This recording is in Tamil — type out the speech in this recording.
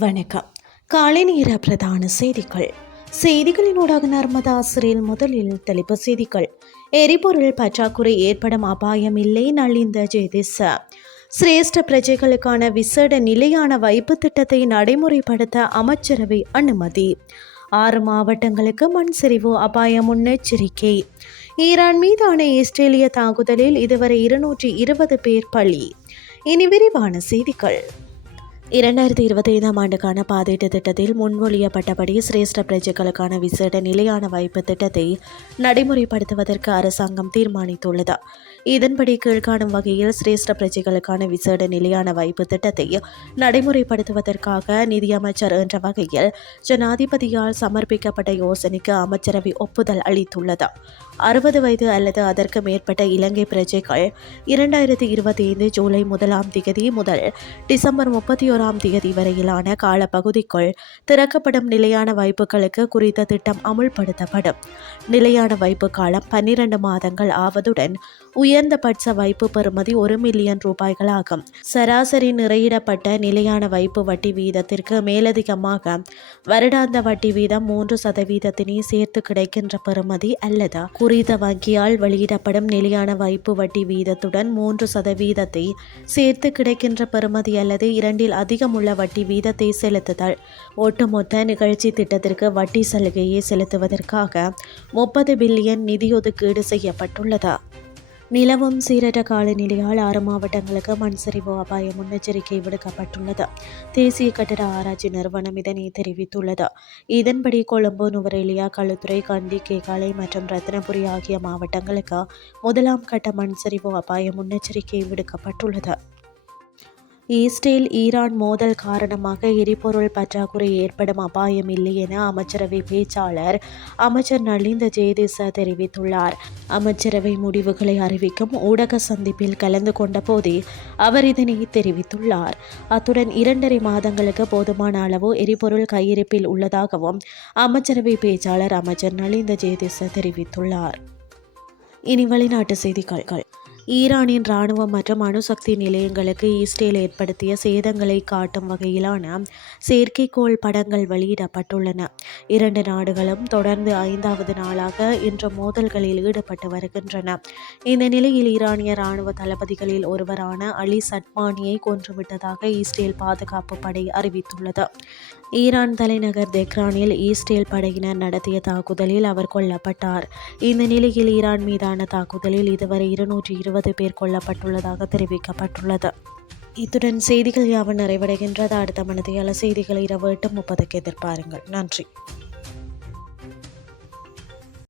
வணக்கம். காலை நேர பிரதான செய்திகள். செய்திகளினூடாக நர்மதா ஆசிரியர் முதலில் தலைப்பு செய்திகள். எரிபொருள் பற்றாக்குறை ஏற்படும் அபாயம் இல்லை நலிந்த ஜெயதிச. சிரேஷ்ட பிரஜைகளுக்கான விசேட நிலையான வைப்பு திட்டத்தை நடைமுறைப்படுத்த அமைச்சரவை அனுமதி. ஆறு மாவட்டங்களுக்கு மண் சரிவு அபாய முன்னெச்சரிக்கை. ஈரான் மீதான இஸ்ரேலிய தாக்குதலில் இதுவரை இருநூற்றி இருபது பேர் பலி. இனி விரிவான செய்திகள். இரண்டாயிரத்தி இருபத்தைந்தாம் ஆண்டுக்கான பாதீட்டு திட்டத்தில் முன்மொழியப்பட்டபடி சிரேஷ்ட பிரஜைகளுக்கான விசேட நிலையான வாய்ப்பு திட்டத்தை நடைமுறைப்படுத்துவதற்கு அரசாங்கம் தீர்மானித்துள்ளது. இதன்படி கீழ்காணும் வகையில் சிரேஷ்ட பிரஜைகளுக்கான விசேட நிலையான வைப்பு திட்டத்தை நடைமுறைப்படுத்துவதற்காக நிதியமைச்சர் என்ற வகையில் ஜனாதிபதியால் சமர்ப்பிக்கப்பட்ட யோசனைக்கு அமைச்சரவை ஒப்புதல் அளித்துள்ளது. அறுபது வயது அல்லது அதற்கு மேற்பட்ட இலங்கை பிரஜைகள் இரண்டாயிரத்தி இருபத்தி ஐந்து ஜூலை முதலாம் திகதி முதல் டிசம்பர் முப்பத்தி ஓராம் திகதி வரையிலான காலப்பகுதிக்குள் திறக்கப்படும் நிலையான வைப்புகளுக்கு குறித்த திட்டம் அமுல்படுத்தப்படும். நிலையான வைப்பு காலம் பன்னிரண்டு மாதங்கள் ஆவதுடன் உயர்ந்தபட்ச வைப்பு பெறுமதி ஒரு மில்லியன் ரூபாய்களாகும். சராசரி நிறையிடப்பட்ட நிலையான வைப்பு வட்டி வீதத்திற்கு மேலதிகமாக வருடாந்த வட்டி வீதம் மூன்று சதவீதத்தினை சேர்த்து கிடைக்கின்ற பெறுமதி அல்லது துரித வங்கியால் வெளியிடப்படும் நிலையான வைப்பு வட்டி வீதத்துடன் மூன்று சதவீதத்தை சேர்த்து கிடைக்கின்ற பெறுமதி அல்லது இரண்டில் அதிகமுள்ள வட்டி வீதத்தை செலுத்துதல். ஒட்டுமொத்த நிகழ்ச்சி திட்டத்திற்கு வட்டி சலுகையை செலுத்துவதற்காக முப்பது பில்லியன் நிதி ஒதுக்கீடு செய்யப்பட்டுள்ளது. நிலவும் சீரற்ற காலநிலையால் ஆறு மாவட்டங்களுக்கு மண் சரிவு அபாய முன்னெச்சரிக்கை விடுக்கப்பட்டுள்ளது. தேசிய கட்டட ஆராய்ச்சி நிறுவனம் இதனை தெரிவித்துள்ளது. இதன்படி கொழும்பு நுவரெலியா களுத்துறை கண்டி கேகாலை மற்றும் ரத்னபுரி ஆகிய மாவட்டங்களுக்கு முதலாம் கட்ட மண் சரிவு அபாய முன்னெச்சரிக்கை விடுக்கப்பட்டுள்ளது. ஈஸ்டேல் ஈரான் மோதல் காரணமாக எரிபொருள் பற்றாக்குறை ஏற்படும் அபாயம் இல்லை என அமைச்சரவை பேச்சாளர் அமைச்சர் நலிந்த ஜெயதேச தெரிவித்துள்ளார். அமைச்சரவை முடிவுகளை அறிவிக்கும் ஊடக சந்திப்பில் கலந்து கொண்ட போதே அவர் இதனை தெரிவித்துள்ளார். அத்துடன் இரண்டரை மாதங்களுக்கு போதுமான அளவு எரிபொருள் கையிருப்பில் உள்ளதாகவும் அமைச்சரவை பேச்சாளர் அமைச்சர் நலிந்த ஜெயதேச தெரிவித்துள்ளார். இனி வெளிநாட்டு செய்திகள். ஈரானின் இராணுவம் மற்றும் அணுசக்தி நிலையங்களுக்கு இஸ்ரேல் ஏற்படுத்திய சேதங்களை காட்டும் வகையிலான செயற்கைக்கோள் படங்கள் வெளியிடப்பட்டுள்ளன. இரண்டு நாடுகளும் தொடர்ந்து ஐந்தாவது நாளாக இன்று மோதல்களில் ஈடுபட்டு வருகின்றன. இந்த நிலையில் ஈரானிய இராணுவ தளபதிகளில் ஒருவரான அலி சட்மானியை கொன்றுவிட்டதாக ஈஸ்டேல் பாதுகாப்பு படை அறிவித்துள்ளது. ஈரான் தலைநகர் தெக்ரானில் ஈஸ்டேல் படையினர் நடத்திய தாக்குதலில் அவர் கொல்லப்பட்டார். இந்த நிலையில் ஈரான் மீதான தாக்குதலில் இதுவரை இருநூற்றி இருபது இருபது பேர் கொல்லப்பட்டுள்ளதாக தெரிவிக்கப்பட்டுள்ளது. இத்துடன் செய்திகள் யாவும் நிறைவடைகின்றது? அடுத்த மனதையால செய்திகளை இரவு எட்டு முப்பதுக்கு எதிர்பாருங்கள். நன்றி.